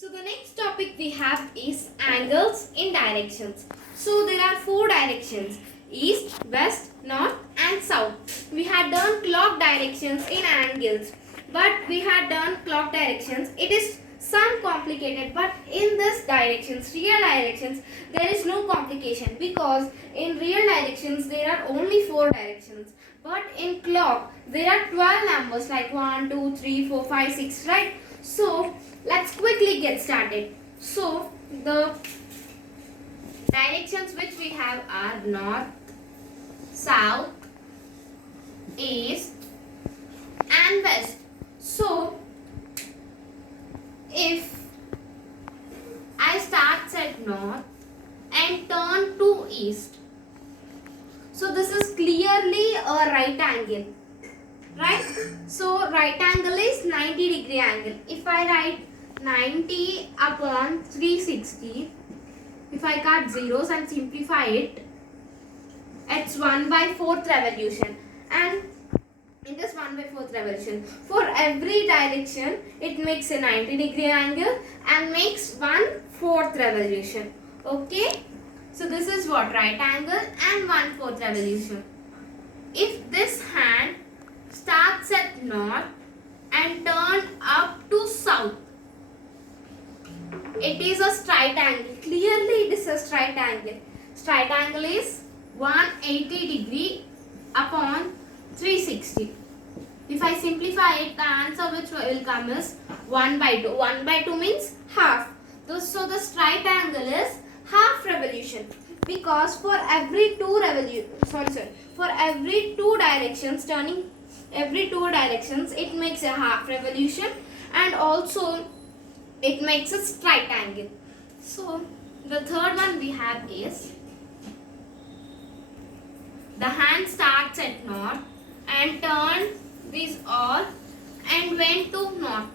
So the next topic we have is angles in directions. So there are four directions: east, west, north and south. We had done clock directions in angles, but we had done clock directions. It is some complicated, but in this directions, real directions, there is no complication, because in real directions there are only four directions. But in clock there are 12 numbers like 1, 2, 3, 4, 5, 6, right? So let's quickly get started. So the directions which we have are north, south, east and west. So if I start at north and turn to east, so this is clearly a right angle, right? So right angle is 90-degree angle. If I write 90 upon 360, if I cut zeros and simplify it, it's 1 by 4th revolution. And in this 1 by 4th revolution, for every direction it makes a 90-degree angle and makes 1/4 revolution. Okay, so this is what right angle and 1/4 revolution. If this hand starts at north and turn up to south, it is a straight angle. Clearly it is a straight angle. Straight angle is 180 upon 360. If I simplify it, the answer which will come is 1 by 2. 1 by 2 means half. So the straight angle is half revolution, because for every for every two directions, turning every two directions, it makes a half revolution and also it makes a straight angle. So the third one we have is the hand starts at north and turn these all and went to north.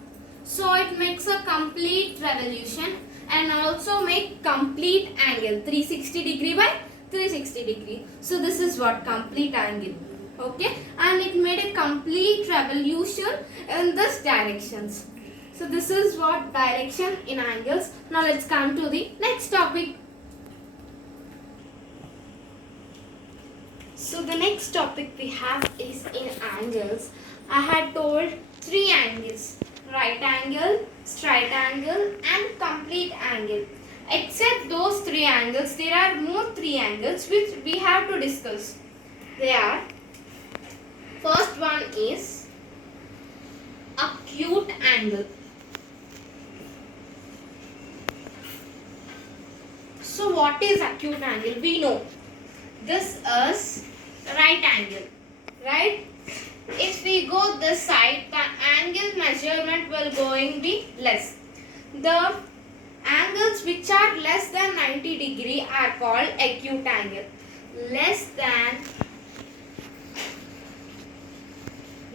So it makes a complete revolution and also make complete angle 360 by 360. So this is what complete angle. Okay, and it made a complete revolution in this directions. So this is what direction in angles. Now let's come to the next topic. So the next topic we have is in angles. I had told three angles: right angle, straight angle and complete angle. Except those three angles, there are more three angles which we have to discuss. They are, first one is acute angle. So what is acute angle? We know this is right angle, right? If we go this side, the angle measurement will going be less. The angles which are less than 90 are called acute angle. Less than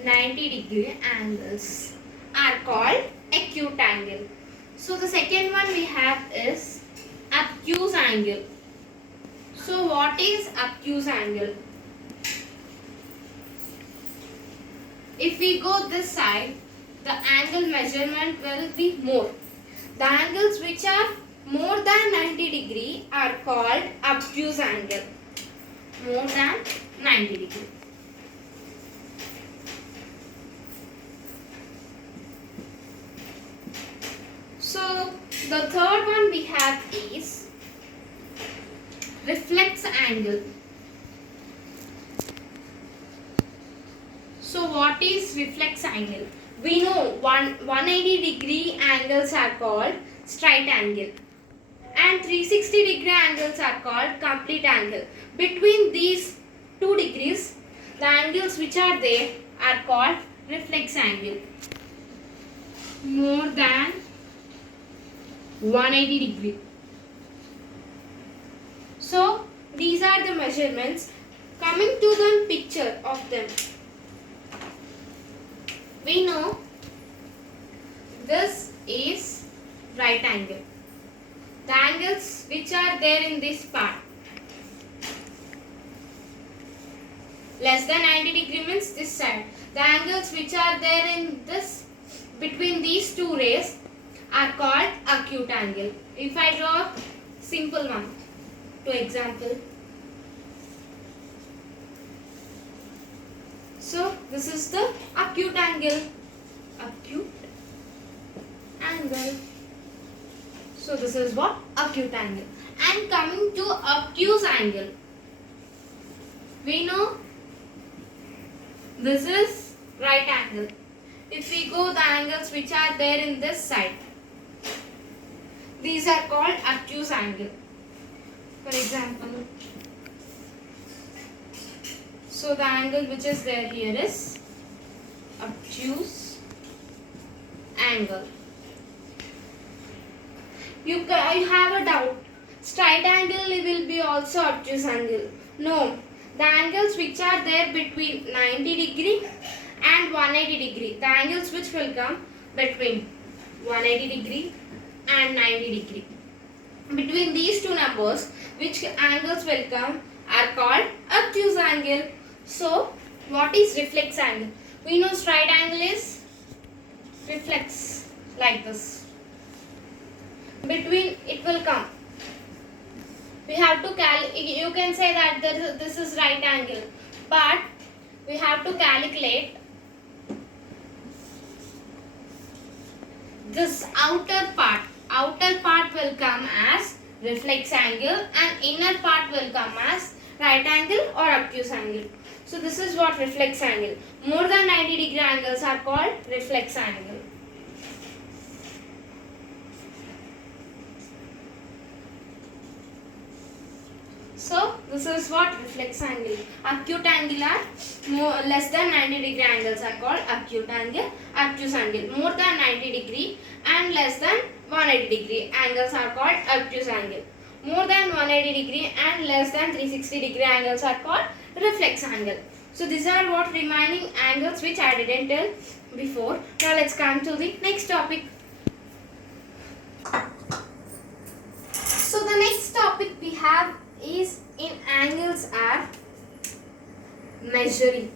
90 angles are called acute angle. So the second one we have is obtuse angle. So what is obtuse angle? If we go this side, the angle measurement will be more. The angles which are more than 90 are called obtuse angle. More than 90. So the third one we have is reflex angle. So what is reflex angle? We know 180 angles are called straight angle and 360 angles are called complete angle. Between these 2 degrees, the angles which are there are called reflex angle. More than 180. So these are the measurements. Coming to the picture of them, we know this is right angle. The angles which are there in this part, less than 90 means this side. The angles which are there in this, between these two rays, are called acute acute angle. If I draw simple one, to example. So this is the acute angle. Acute angle. So this is what? Acute angle. And coming to obtuse angle. We know this is right angle. If we go the angles which are there in this side, these are called obtuse angle. For example, so the angle which is there here is obtuse angle. You have a doubt. Straight angle will be also obtuse angle. No. The angles which are there between 90 degree and 180 degree. The angles which will come between 180 degree and 90 degree. Between these two numbers, which angles will come are called obtuse angle. So, what is reflex angle? We know straight angle is reflex like this. Between it will come. We have to you can say that this is right angle, but we have to calculate this outer part. Outer part will come as reflex angle and inner part will come as right angle or obtuse angle. So this is what reflex angle. More than 90 degree angles are called reflex angle. So this is what reflex angle. Acute angle are less than 90 degree angles are called acute angle. Obtuse angle more than 90 degree and less than 180 degree angles are called obtuse angle. More than 180 degree and less than 360 degree angles are called reflex angle. So these are what remaining angles which I didn't tell before. Now let's come to the next topic. So the next topic we have is in angles are measuring.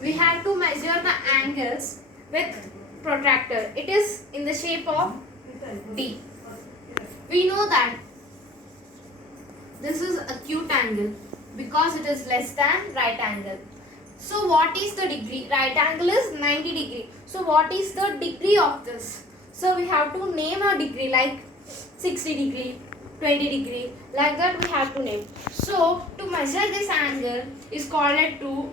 We have to measure the angles with protractor. It is in the shape of D. We know that this is acute angle because it is less than right angle. So what is the degree? Right angle is 90 degree. So what is the degree of this? So we have to name a degree like 60 degree, 20 degree, like that we have to name. So to measure this angle is called a tool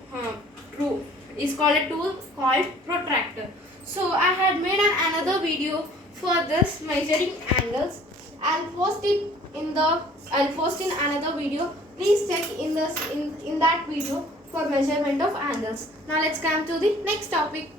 called protractor. So I had made another video for this measuring angles. I'll post in another video. Please check in that video for measurement of angles. Now let's come to the next topic.